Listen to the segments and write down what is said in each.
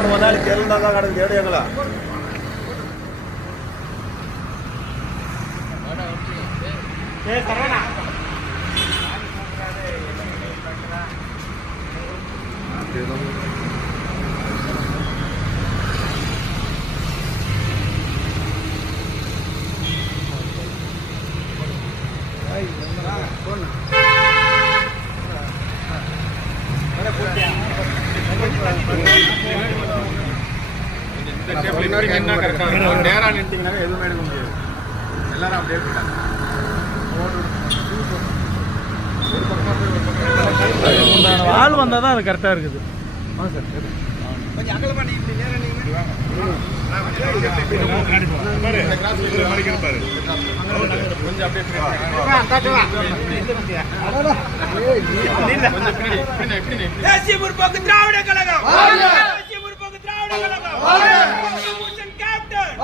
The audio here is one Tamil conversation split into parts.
காப்பாற்று முதலாளி தெருந்தா தான் கடந்து தேடுங்களா நேரா நின்றுட்டீங்கன்னா எதுவுமே எடுக்க முடியாது. எல்லாரும் அப்படியே போயிட்டாங்க. ஆள் வந்தால் தான் அது கரெக்டாக இருக்குது. கொஞ்சம் அகல பண்ணிட்டு நேரா தேசிய முற்போக்கு திராவிட கழகம் கேப்டன்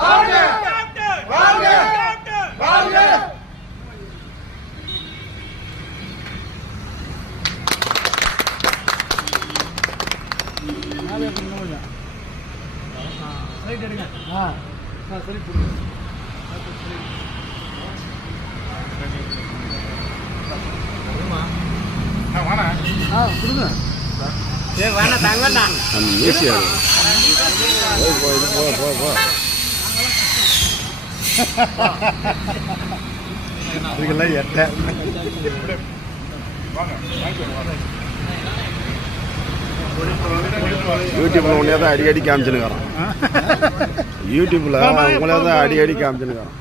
யூடியூப்ல உன்னே தான் அடிக்கடி காமிச்சுனுக்கிறோம். யூடியூப்ல உங்களே தான் அடிக்கடி காமிச்சுனுக்கிறோம்.